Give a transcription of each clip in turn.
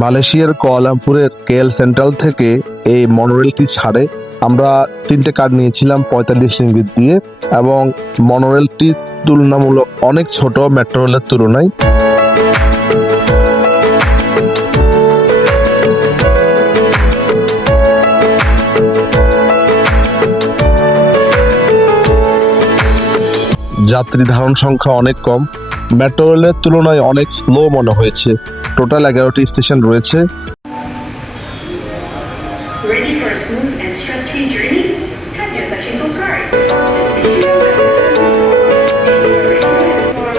মালয়েশিয়ার কুয়ালালামপুরের KL central থেকে এই মনোরেলটি ছাড়ে। আমরা 3টে কার্ড নিয়েছিলাম 45 রিঙ্গিত দিয়ে, এবং মনোরেলটি তুলনামূলক অনেক ছোট মেট্রো রেলের তুলনায়। যাত্রী ধারণ সংখ্যা অনেক কম, মেট্রো রেলের তুলনায় অনেক স্লো মনে হয়েছে। টোটাল 11টি স্টেশন রয়েছে। Ready for a smooth and stress-free journey? Tap your Tashiko card. Just issue your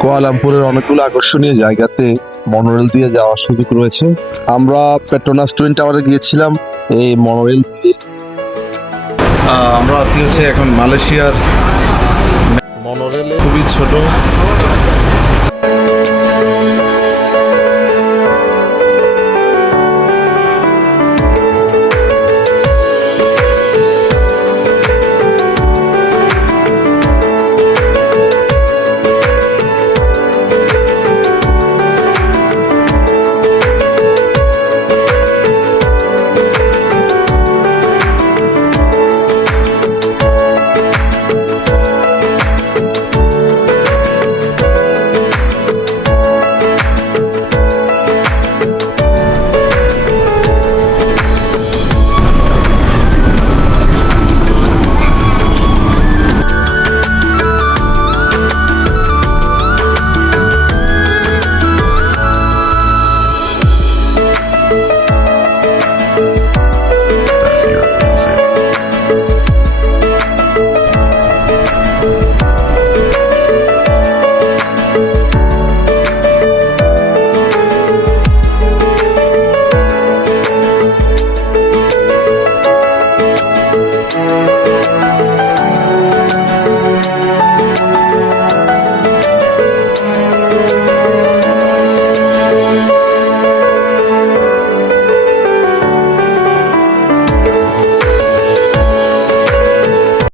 কুয়ালালামপুরের অনেকগুলো আকর্ষণীয় জায়গাতে মনোরেল দিয়ে যাওয়ার সুযোগ রয়েছে। আমরা পেট্রোনাস টুইন টাওয়ারে গিয়েছিলাম এই মনোরেল দিয়ে। আমরা আছি হচ্ছে এখন মালয়েশিয়ার মনোরেলে, খুবই ছোট